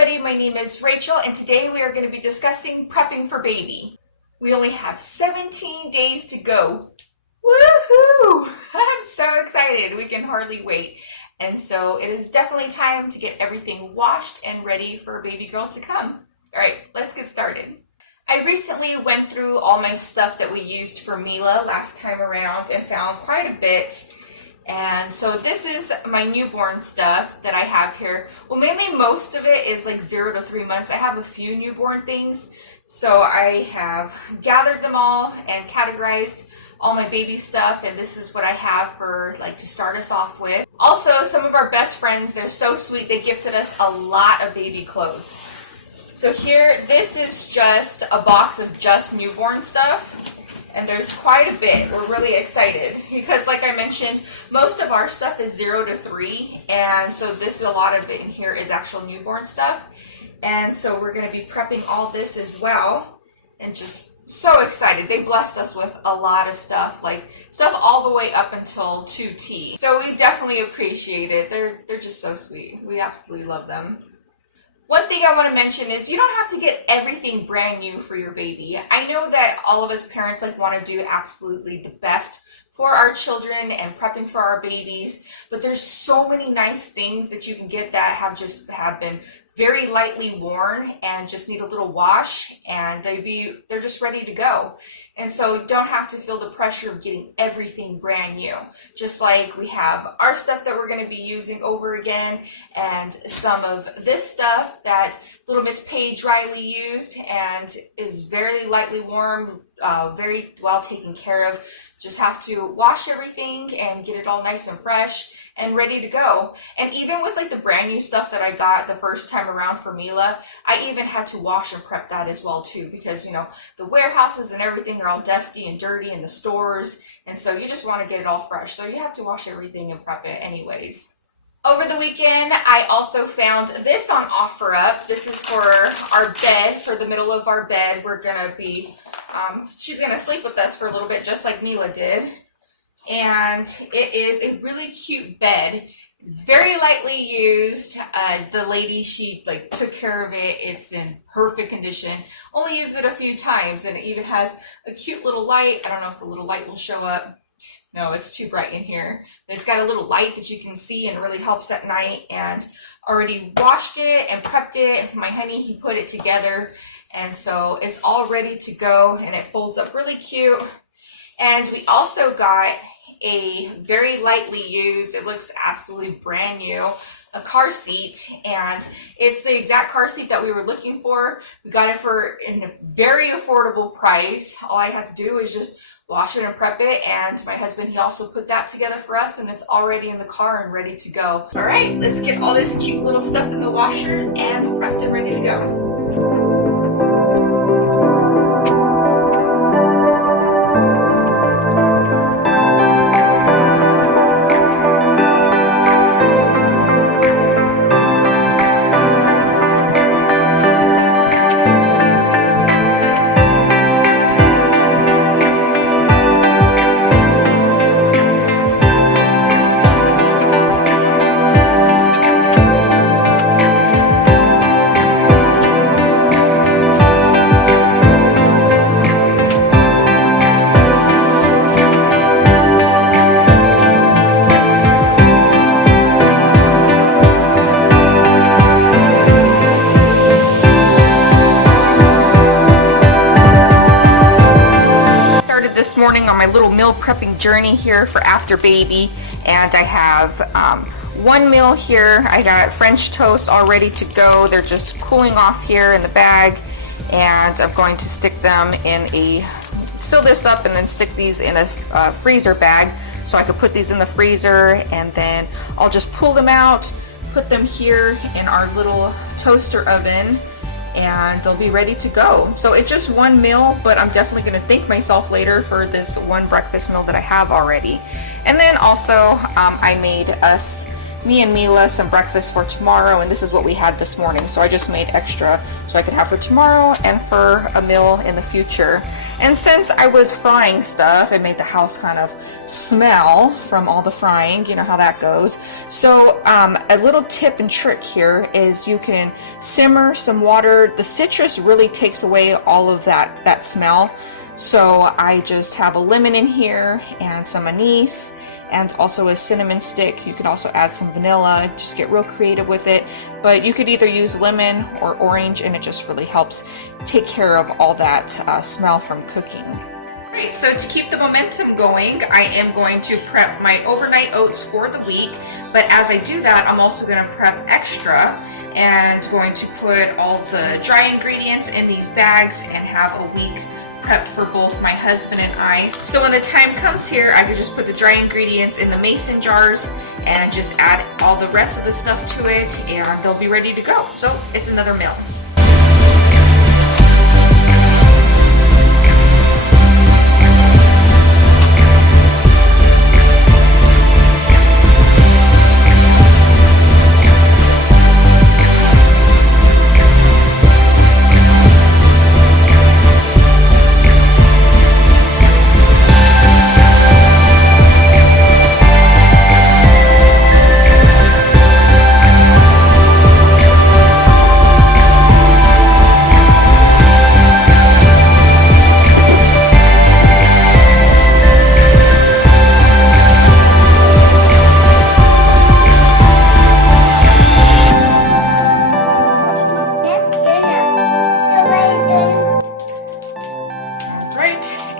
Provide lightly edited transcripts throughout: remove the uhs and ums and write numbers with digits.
everybody, my name is Rachel and today we are going to be discussing prepping for baby. We only have 17 days to go. Woohoo! I'm so excited, we can hardly wait. And so it is definitely time to get everything washed and ready for baby girl to come. Alright, let's get started. I recently went through all my stuff that we used for Mila last time around and found quite a bit. And so this is my newborn stuff that I have here. Well, mainly most of it is like 0 to 3 months. I have a few newborn things. So I have gathered them all and categorized all my baby stuff. And this is what I have for like to start us off with. Also, some of our best friends, they're so sweet. They gifted us a lot of baby clothes. So here, this is just a box of just newborn stuff. And there's quite a bit. We're really excited because, like I mentioned, most of our stuff is 0 to 3, and so this, a lot of it in here is actual newborn stuff. And so we're going to be prepping all this as well, and just so excited. They blessed us with a lot of stuff, like stuff all the way up until 2T. So we definitely appreciate it. They're just so sweet. We absolutely love them. One thing I want to mention is you don't have to get everything brand new for your baby. I know that all of us parents want to do absolutely the best for our children and prepping for our babies, but there's so many nice things that you can get that have been very lightly worn and just need a little wash, and they're just ready to go. And so don't have to feel the pressure of getting everything brand new. Just like we have our stuff that we're going to be using over again, and some of this stuff that little Miss Paige Riley used and is very lightly worn, very well taken care of. Just have to wash everything and get it all nice and fresh and ready to go. And even with like the brand new stuff that I got the first time around for Mila, I even had to wash and prep that as well too, because you know the warehouses and everything are all dusty and dirty in the stores, and so you just want to get it all fresh, so you have to wash everything and prep it anyways. Over the weekend, I also found this on OfferUp. This is for our bed, for the middle of our bed. We're gonna be, she's gonna sleep with us for a little bit, just like Mila did. And it is a really cute bed, very lightly used. The lady, she took care of it. It's in perfect condition. Only used it a few times, and it even has a cute little light. I don't know if the little light will show up. No, it's too bright in here. But it's got a little light that you can see and it really helps at night. And already washed it and prepped it. My honey, he put it together. And so it's all ready to go, and it folds up really cute. And we also got a very lightly used, it looks absolutely brand new, a car seat, and it's the exact car seat that we were looking for. We got it for a very affordable price. All I had to do is just wash it and prep it, and my husband, he also put that together for us, and it's already in the car and ready to go. All right, let's get all this cute little stuff in the washer and prepped and ready to go. This morning on my little meal prepping journey here for after baby, and I have one meal here. I got French toast all ready to go. They're just cooling off here in the bag, and I'm going to stick them in seal this up and then stick these in a freezer bag so I could put these in the freezer, and then I'll just pull them out, put them here in our little toaster oven, and they'll be ready to go. So it's just one meal, but I'm definitely going to thank myself later for this one breakfast meal that I have already. And then also I made us me and Mila some breakfast for tomorrow, and this is what we had this morning. So I just made extra so I could have for tomorrow and for a meal in the future. And since I was frying stuff, it made the house kind of smell from all the frying. You know how that goes. So a little tip and trick here is you can simmer some water. The citrus really takes away all of that smell. So I just have a lemon in here and some anise and also a cinnamon stick. You can also add some vanilla, just get real creative with it. But you could either use lemon or orange, and it just really helps take care of all that smell from cooking. Great, so to keep the momentum going, I am going to prep my overnight oats for the week. But as I do that, I'm also gonna prep extra and going to put all the dry ingredients in these bags and have a week prepped for both my husband and I. So when the time comes here, I can just put the dry ingredients in the mason jars and just add all the rest of the stuff to it, and they'll be ready to go. So it's another meal.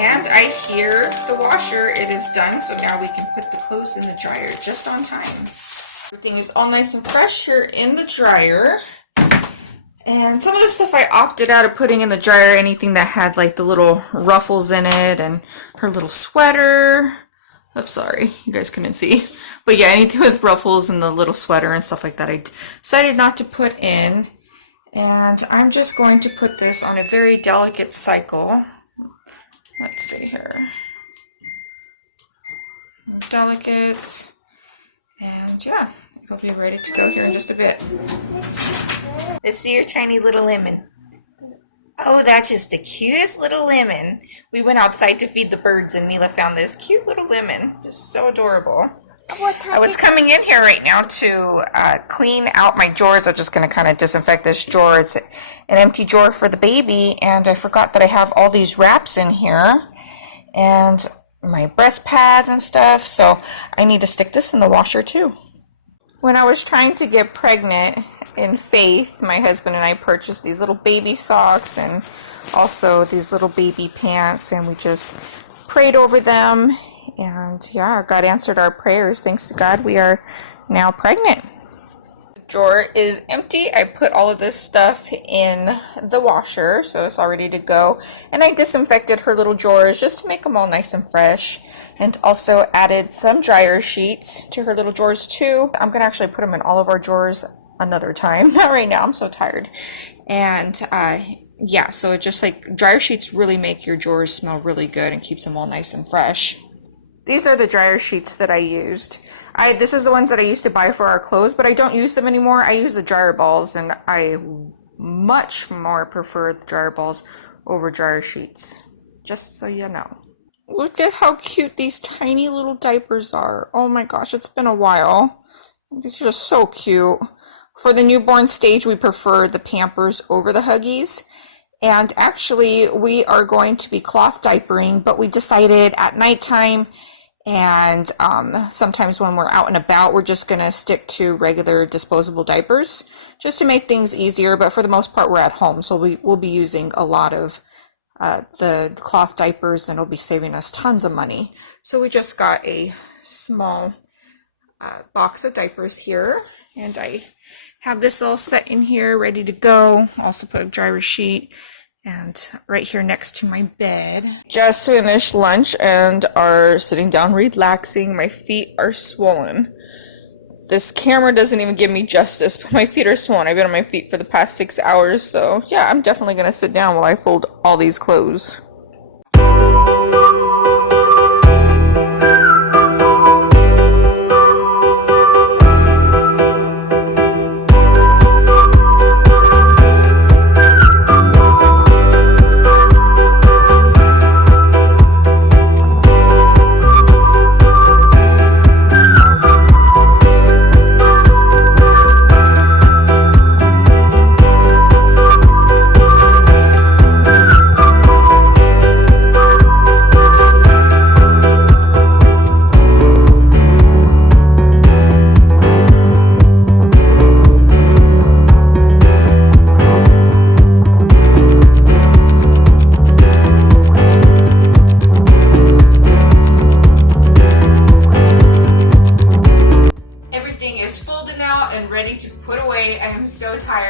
And I hear the washer, it is done, so now we can put the clothes in the dryer just on time. Everything is all nice and fresh here in the dryer. And some of the stuff I opted out of putting in the dryer, anything that had like the little ruffles in it, and her little sweater. Oops, sorry, you guys couldn't see. But yeah, anything with ruffles and the little sweater and stuff like that, I decided not to put in. And I'm just going to put this on a very delicate cycle. Let's see here. Delicates. And yeah, it'll be ready to go here in just a bit. Let's see your tiny little lemon. Oh, that's just the cutest little lemon. We went outside to feed the birds and Mila found this cute little lemon. Just so adorable. I was coming in here right now to clean out my drawers. I'm just going to kind of disinfect this drawer. It's an empty drawer for the baby, and I forgot that I have all these wraps in here and my breast pads and stuff, so I need to stick this in the washer too. When I was trying to get pregnant in faith, my husband and I purchased these little baby socks and also these little baby pants, and we just prayed over them. And yeah, God answered our prayers. Thanks to God, we are now pregnant. The drawer is empty. I put all of this stuff in the washer, so it's all ready to go. And I disinfected her little drawers just to make them all nice and fresh. And also added some dryer sheets to her little drawers too. I'm going to actually put them in all of our drawers another time. Not right now, I'm so tired. And yeah, so it just like dryer sheets really make your drawers smell really good and keeps them all nice and fresh. These are the dryer sheets that I used. This is the ones that I used to buy for our clothes, but I don't use them anymore. I use the dryer balls, and I much more prefer the dryer balls over dryer sheets, just so you know. Look at how cute these tiny little diapers are. Oh my gosh, it's been a while. These are just so cute. For the newborn stage, we prefer the Pampers over the Huggies. And actually, we are going to be cloth diapering, but we decided at nighttime and sometimes when we're out and about, we're just going to stick to regular disposable diapers just to make things easier. But for the most part, we're at home, so we'll be using a lot of the cloth diapers, and it'll be saving us tons of money. So we just got a small box of diapers here, and I have this all set in here ready to go. Also put a dryer sheet and right here next to my bed. Just finished lunch and are sitting down relaxing. My feet are swollen. This camera doesn't even give me justice, but my feet are swollen. I've been on my feet for the past 6 hours, so yeah, I'm definitely gonna sit down while I fold all these clothes.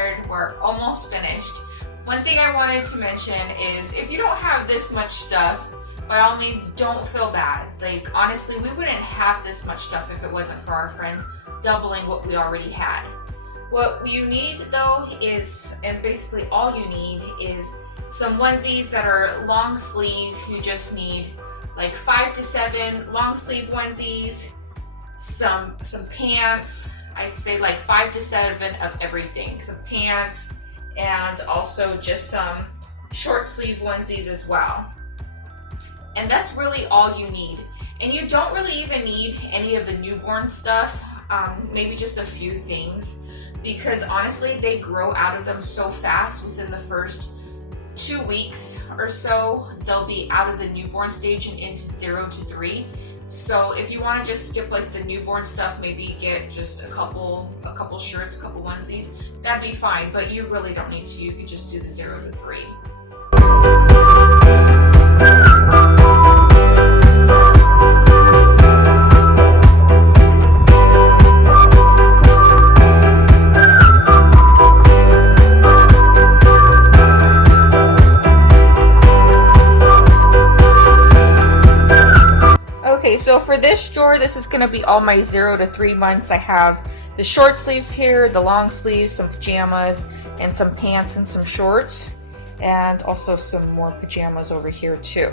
tired. We're almost finished. One thing I wanted to mention is if you don't have this much stuff, by all means, don't feel bad. Like, honestly, we wouldn't have this much stuff if it wasn't for our friends doubling what we already had. What you need, though, is, and basically all you need, is some onesies that are long sleeve. You just need like 5 to 7 long sleeve onesies, some pants. I'd say like 5 to 7 of everything. Some pants, and also just some short sleeve onesies as well. And that's really all you need. And you don't really even need any of the newborn stuff, maybe just a few things, because honestly, they grow out of them so fast. Within the first 2 weeks or so, they'll be out of the newborn stage and into 0 to 3. So if you want to just skip like the newborn stuff, maybe get just a couple shirts, a couple onesies, that'd be fine. But you really don't need to. You could just do the 0 to 3. Okay, so for this drawer, this is going to be all my 0 to 3 months. I have the short sleeves here, the long sleeves, some pajamas, and some pants and some shorts, and also some more pajamas over here too.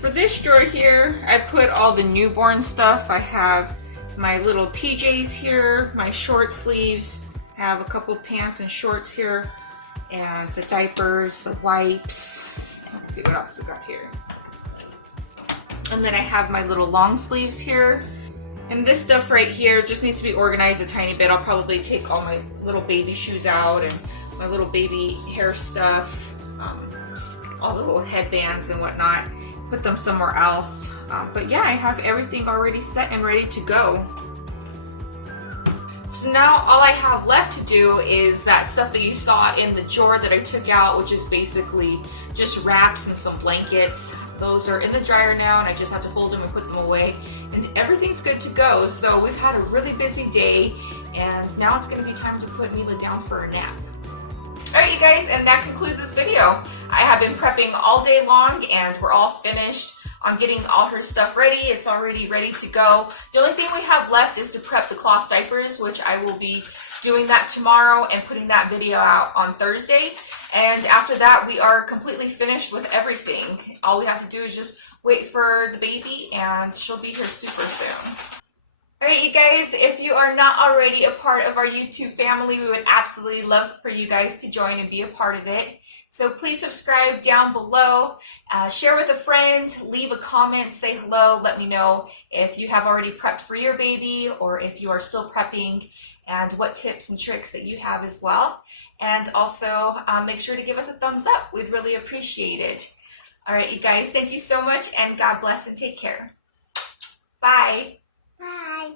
For this drawer here, I put all the newborn stuff. I have my little PJs here, my short sleeves, I have a couple pants and shorts here, and the diapers, the wipes. Let's see what else we got here. And then I have my little long sleeves here. And this stuff right here just needs to be organized a tiny bit. I'll probably take all my little baby shoes out and my little baby hair stuff, all the little headbands and whatnot, put them somewhere else. But yeah, I have everything already set and ready to go. So now all I have left to do is that stuff that you saw in the drawer that I took out, which is basically just wraps and some blankets. Those are in the dryer now, and I just have to fold them and put them away, and everything's good to go. So we've had a really busy day, and now it's going to be time to put Mila down for a nap. Alright you guys, and that concludes this video. I have been prepping all day long, and we're all finished on getting all her stuff ready. It's already ready to go. The only thing we have left is to prep the cloth diapers, which I will be doing that tomorrow and putting that video out on Thursday. And after that, we are completely finished with everything. All we have to do is just wait for the baby, and she'll be here super soon. Alright you guys, if you are not already a part of our YouTube family, we would absolutely love for you guys to join and be a part of it. So please subscribe down below, share with a friend, leave a comment, say hello, let me know if you have already prepped for your baby or if you are still prepping, and what tips and tricks that you have as well. And also make sure to give us a thumbs up. We'd really appreciate it. Alright you guys, thank you so much, and God bless and take care. Bye. Bye.